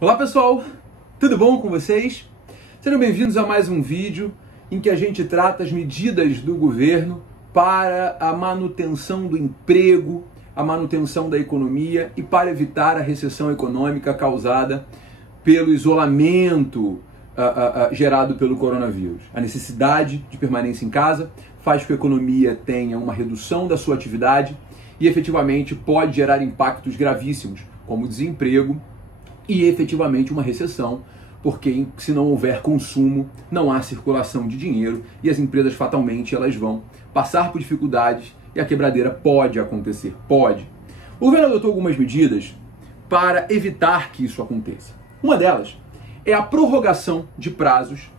Olá pessoal, tudo bom com vocês? Sejam bem-vindos a mais um vídeo em que a gente trata as medidas do governo para a manutenção do emprego, a manutenção da economia e para evitar a recessão econômica causada pelo isolamento gerado pelo coronavírus. A necessidade de permanência em casa faz com que a economia tenha uma redução da sua atividade e efetivamente pode gerar impactos gravíssimos, como desemprego e efetivamente uma recessão, porque se não houver consumo, não há circulação de dinheiro e as empresas fatalmente elas vão passar por dificuldades e a quebradeira pode acontecer, pode. O governo adotou algumas medidas para evitar que isso aconteça. Uma delas é a prorrogação de prazos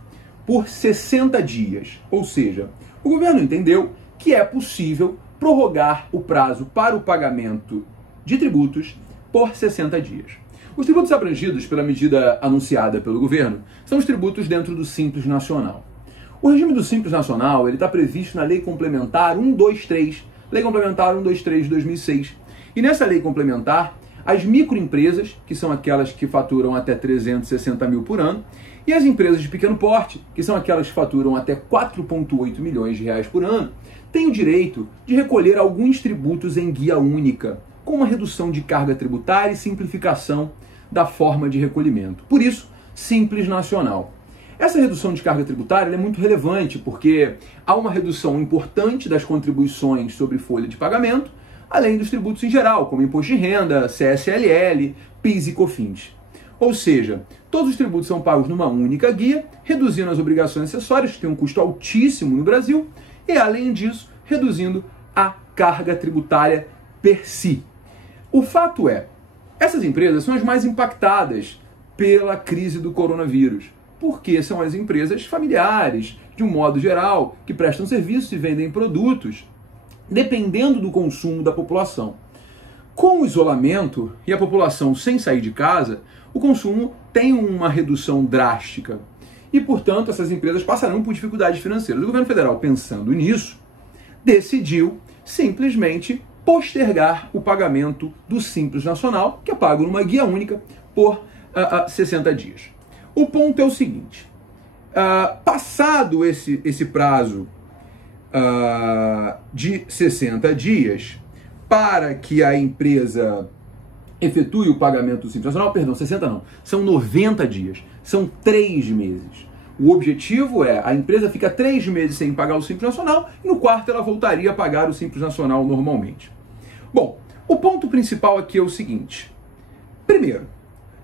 por 60 dias, ou seja, o governo entendeu que é possível prorrogar o prazo para o pagamento de tributos por 60 dias. Os tributos abrangidos pela medida anunciada pelo governo são os tributos dentro do Simples Nacional. O regime do Simples Nacional está previsto na Lei Complementar 123, Lei Complementar 123 de 2006. E nessa lei complementar, as microempresas, que são aquelas que faturam até 360 mil por ano, e as empresas de pequeno porte, que são aquelas que faturam até 4,8 milhões de reais por ano, têm o direito de recolher alguns tributos em guia única, com uma redução de carga tributária e simplificação da forma de recolhimento. Por isso, Simples Nacional. Essa redução de carga tributária é muito relevante porque há uma redução importante das contribuições sobre folha de pagamento, além dos tributos em geral, como imposto de renda, CSLL, PIS e COFINS. Ou seja, todos os tributos são pagos numa única guia, reduzindo as obrigações acessórias, que têm um custo altíssimo no Brasil, e além disso, reduzindo a carga tributária per si. O fato é, essas empresas são as mais impactadas pela crise do coronavírus, porque são as empresas familiares, de um modo geral, que prestam serviços e vendem produtos, dependendo do consumo da população. Com o isolamento e a população sem sair de casa, o consumo tem uma redução drástica e, portanto, essas empresas passarão por dificuldades financeiras. O governo federal, pensando nisso, decidiu simplesmente postergar o pagamento do Simples Nacional, que é pago numa guia única por 60 dias. O ponto é o seguinte, passado esse prazo de 60 dias para que a empresa efetue o pagamento do Simples Nacional, perdão, 60 não, são 90 dias, são 3 meses. O objetivo é, a empresa fica 3 meses sem pagar o Simples Nacional e no quarto ela voltaria a pagar o Simples Nacional normalmente. Bom, o ponto principal aqui é o seguinte. Primeiro,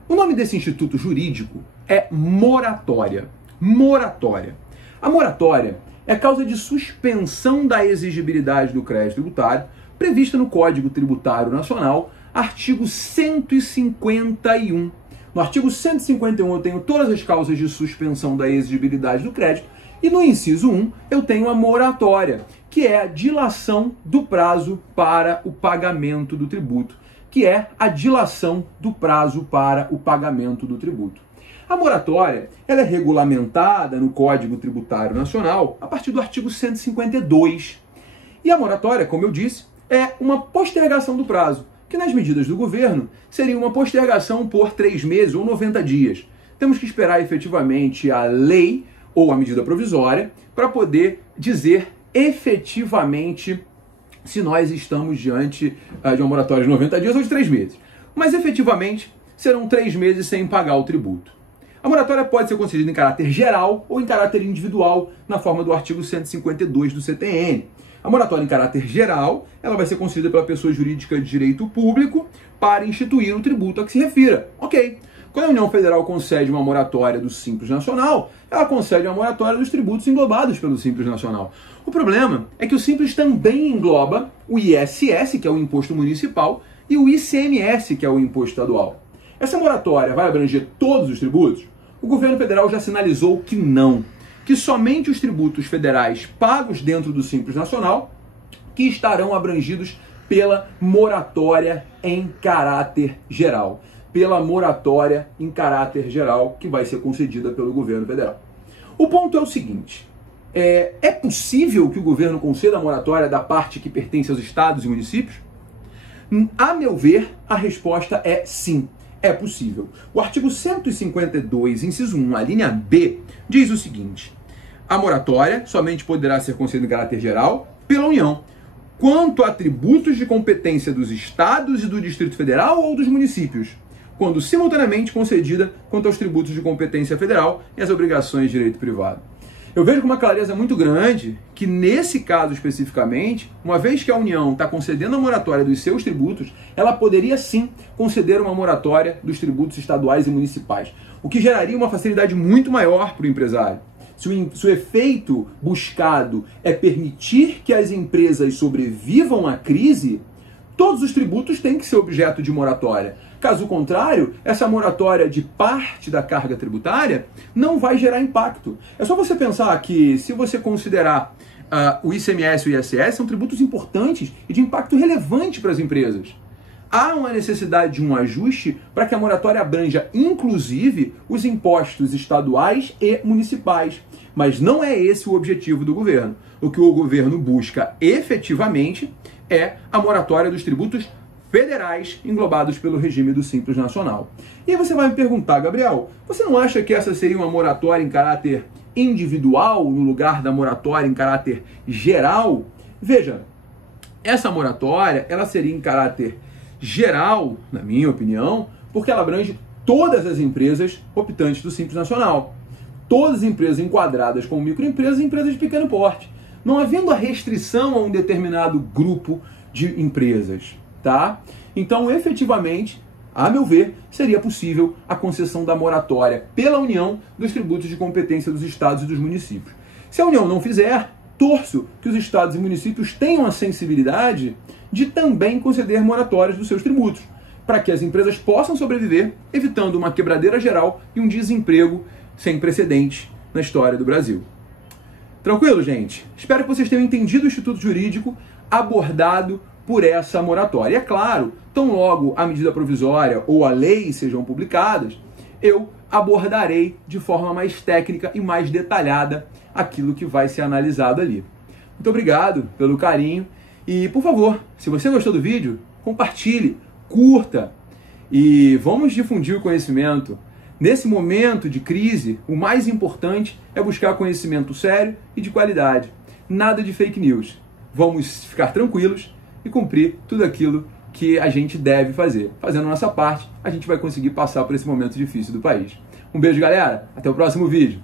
o nome desse instituto jurídico é moratória. Moratória. A moratória é causa de suspensão da exigibilidade do crédito tributário prevista no Código Tributário Nacional, artigo 151. No artigo 151 eu tenho todas as causas de suspensão da exigibilidade do crédito e no inciso 1 eu tenho a moratória, que é a dilação do prazo para o pagamento do tributo, que é a dilação do prazo para o pagamento do tributo. A moratória ela é regulamentada no Código Tributário Nacional a partir do artigo 152. E a moratória, como eu disse, é uma postergação do prazo, que nas medidas do governo seria uma postergação por 3 meses ou 90 dias. Temos que esperar efetivamente a lei ou a medida provisória para poder dizer efetivamente se nós estamos diante de uma moratória de 90 dias ou de 3 meses. Mas efetivamente serão 3 meses sem pagar o tributo. A moratória pode ser concedida em caráter geral ou em caráter individual, na forma do artigo 152 do CTN. A moratória em caráter geral, ela vai ser concedida pela pessoa jurídica de direito público para instituir o tributo a que se refira. Ok. Quando a União Federal concede uma moratória do Simples Nacional, ela concede uma moratória dos tributos englobados pelo Simples Nacional. O problema é que o Simples também engloba o ISS, que é o imposto municipal, e o ICMS, que é o imposto estadual. Essa moratória vai abranger todos os tributos? O governo federal já sinalizou que não, que somente os tributos federais pagos dentro do Simples Nacional que estarão abrangidos pela moratória em caráter geral. Pela moratória em caráter geral que vai ser concedida pelo governo federal. O ponto é o seguinte, é possível que o governo conceda a moratória da parte que pertence aos estados e municípios? A meu ver, a resposta é sim. é possível. O artigo 152, inciso 1, a linha B, diz o seguinte: a moratória somente poderá ser concedida em caráter geral pela União, quanto a tributos de competência dos estados e do Distrito Federal ou dos municípios, quando simultaneamente concedida quanto aos tributos de competência federal e as obrigações de direito privado. Eu vejo com uma clareza muito grande que, nesse caso especificamente, uma vez que a União está concedendo a moratória dos seus tributos, ela poderia sim conceder uma moratória dos tributos estaduais e municipais, o que geraria uma facilidade muito maior para o empresário. Se o efeito buscado é permitir que as empresas sobrevivam à crise, todos os tributos têm que ser objeto de moratória. Caso contrário, essa moratória de parte da carga tributária não vai gerar impacto. É só você pensar que, se você considerar o ICMS e o ISS, são tributos importantes e de impacto relevante para as empresas. Há uma necessidade de um ajuste para que a moratória abranja, inclusive, os impostos estaduais e municipais. Mas não é esse o objetivo do governo. O que o governo busca efetivamente é a moratória dos tributos federais englobados pelo regime do Simples Nacional. E aí você vai me perguntar, Gabriel, você não acha que essa seria uma moratória em caráter individual no lugar da moratória em caráter geral? Veja, essa moratória ela seria em caráter geral, na minha opinião, porque ela abrange todas as empresas optantes do Simples Nacional. Todas as empresas enquadradas como microempresas e empresas de pequeno porte, não havendo a restrição a um determinado grupo de empresas. Tá? Então, efetivamente, a meu ver, seria possível a concessão da moratória pela União dos tributos de competência dos estados e dos municípios. Se a União não fizer, torço que os estados e municípios tenham a sensibilidade de também conceder moratórias dos seus tributos, para que as empresas possam sobreviver, evitando uma quebradeira geral e um desemprego sem precedentes na história do Brasil. Tranquilo, gente? Espero que vocês tenham entendido o Instituto Jurídico abordado por essa moratória. E é claro, tão logo a medida provisória ou a lei sejam publicadas, eu abordarei de forma mais técnica e mais detalhada aquilo que vai ser analisado ali. Muito obrigado pelo carinho e, por favor, se você gostou do vídeo, compartilhe, curta e vamos difundir o conhecimento. Nesse momento de crise, o mais importante é buscar conhecimento sério e de qualidade. Nada de fake news. Vamos ficar tranquilos e cumprir tudo aquilo que a gente deve fazer. Fazendo a nossa parte, a gente vai conseguir passar por esse momento difícil do país. Um beijo, galera. Até o próximo vídeo.